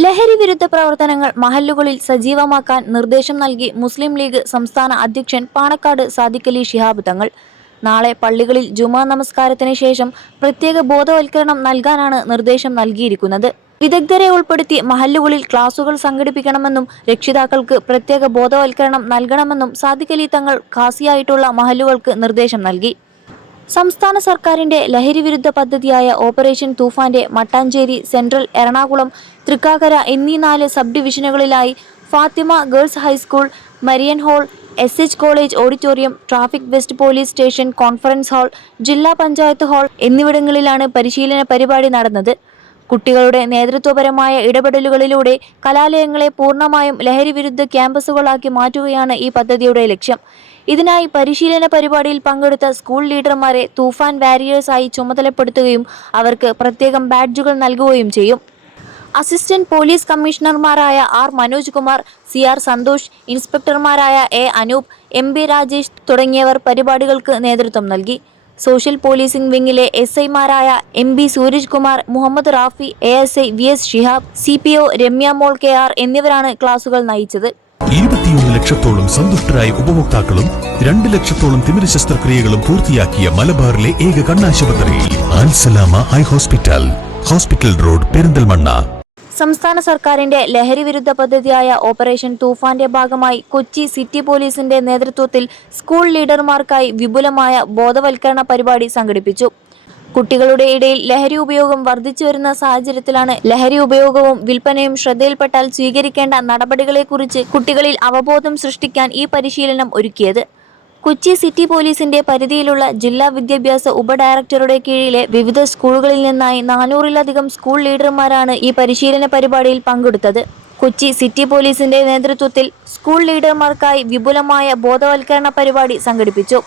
ലഹരി വിരുദ്ധ പ്രവർത്തനങ്ങൾ മഹല്ലുകളിൽ സജീവമാക്കാൻ നിർദ്ദേശം നൽകി മുസ്ലിം ലീഗ് സംസ്ഥാന അധ്യക്ഷൻ പാണക്കാട് സാദിഖലി ശിഹാബ് തങ്ങൾ. നാളെ പള്ളികളിൽ ജുമാ നമസ്കാരത്തിന് ശേഷം പ്രത്യേക ബോധവൽക്കരണം നൽകാനാണ് നിർദ്ദേശം നൽകിയിരിക്കുന്നത്. വിദഗ്ധരെ ഉൾപ്പെടുത്തി മഹല്ലുകളിൽ ക്ലാസുകൾ സംഘടിപ്പിക്കണമെന്നും രക്ഷിതാക്കൾക്ക് പ്രത്യേക ബോധവൽക്കരണം നൽകണമെന്നും സാദിഖലി തങ്ങൾ ഖാസിയായിട്ടുള്ള മഹല്ലുകൾക്ക് നിർദ്ദേശം നൽകി. സംസ്ഥാന സർക്കാരിന്റെ ലഹരിവിരുദ്ധ പദ്ധതിയായ ഓപ്പറേഷൻ തൂഫാന്റെ മട്ടാഞ്ചേരി, സെൻട്രൽ, എറണാകുളം, തൃക്കാക്കര എന്നീ 4 സബ് ഡിവിഷനുകളിലായി Fathima girls high school, Marian hall, SH college auditorium, traffic west police station conference hall, ജില്ലാ പഞ്ചായത്ത് ഹാൾ എന്നിവിടങ്ങളിലാണ് പരിശീലന പരിപാടി നടന്നത്. കുട്ടികളുടെ നേതൃത്വപരമായ ഇടപെടലുകളിലൂടെ കലാലയങ്ങളെ പൂർണ്ണമായും ലഹരിവിരുദ്ധ ക്യാമ്പസുകളാക്കി മാറ്റുകയാണ് ഈ പദ്ധതിയുടെ ലക്ഷ്യം. ഇതിനായി പരിശീലന പരിപാടിയിൽ പങ്കെടുത്ത സ്കൂൾ ലീഡർമാരെ തൂഫാൻ വാരിയേഴ്സായി ചുമതലപ്പെടുത്തുകയും അവർക്ക് പ്രത്യേകം ബാഡ്ജുകൾ നൽകുകയും ചെയ്യും. അസിസ്റ്റന്റ് പോലീസ് കമ്മീഷണർമാരായ R മനോജ് കുമാർ, CR സന്തോഷ്, ഇൻസ്പെക്ടർമാരായ A അനൂപ്, MB രാജേഷ് തുടങ്ങിയവർ പരിപാടികൾക്ക് നേതൃത്വം നൽകി. സോഷ്യൽ പോലീസിംഗ് വിങ്ങിലെ SI മാരായ MB Sooraj Kumar, Muhammad Rafi, ASI VS Shihab, CPO Ramya Mol KR എന്നിവരാണ് ക്ലാസുകൾ നയിച്ചത്. 21 ലക്ഷത്തോളം സന്തുഷ്ടരായ ഉപഭോക്താക്കളും 2 ലക്ഷത്തോളം തിമിര ശസ്ത്രക്രിയകളും പൂർത്തിയാക്കിയ മലബാറിലെ ഏക കണ്ണാശുപത്രി Al Salama high hospital, hospital road, Perinthalmanna. സംസ്ഥാന സർക്കാരിന്റെ ലഹരി വിരുദ്ധ പദ്ധതിയായ ഓപ്പറേഷൻ തൂഫാന്റെ ഭാഗമായി കൊച്ചി സിറ്റി പോലീസിന്റെ നേതൃത്വത്തിൽ സ്കൂൾ ലീഡർമാർക്കായി വിപുലമായ ബോധവൽക്കരണ പരിപാടി സംഘടിപ്പിച്ചു. കുട്ടികളുടെ ഇടയിൽ ലഹരി ഉപയോഗം വർദ്ധിച്ചു വരുന്ന സാഹചര്യത്തിലാണ് ലഹരി ഉപയോഗവും വിൽപ്പനയും ശ്രദ്ധയിൽപ്പെട്ടാൽ സ്വീകരിക്കേണ്ട നടപടികളെക്കുറിച്ച് കുട്ടികളിൽ അവബോധം സൃഷ്ടിക്കാൻ ഈ പരിശീലനം ഒരുക്കിയത്. കൊച്ചി സിറ്റി പോലീസിന്റെ പരിധിയിലുള്ള ജില്ലാ വിദ്യാഭ്യാസ ഉപഡയറക്ടറുടെ കീഴിലെ വിവിധ സ്കൂളുകളിൽ നിന്നായി 400-ലധികം സ്കൂൾ ലീഡർമാരാണ് ഈ പരിശീലന പരിപാടിയിൽ പങ്കെടുത്തത്. കൊച്ചി സിറ്റി പോലീസിന്റെ നേതൃത്വത്തിൽ സ്കൂൾ ലീഡർമാർക്കായി വിപുലമായ ബോധവൽക്കരണ പരിപാടി സംഘടിപ്പിച്ചു.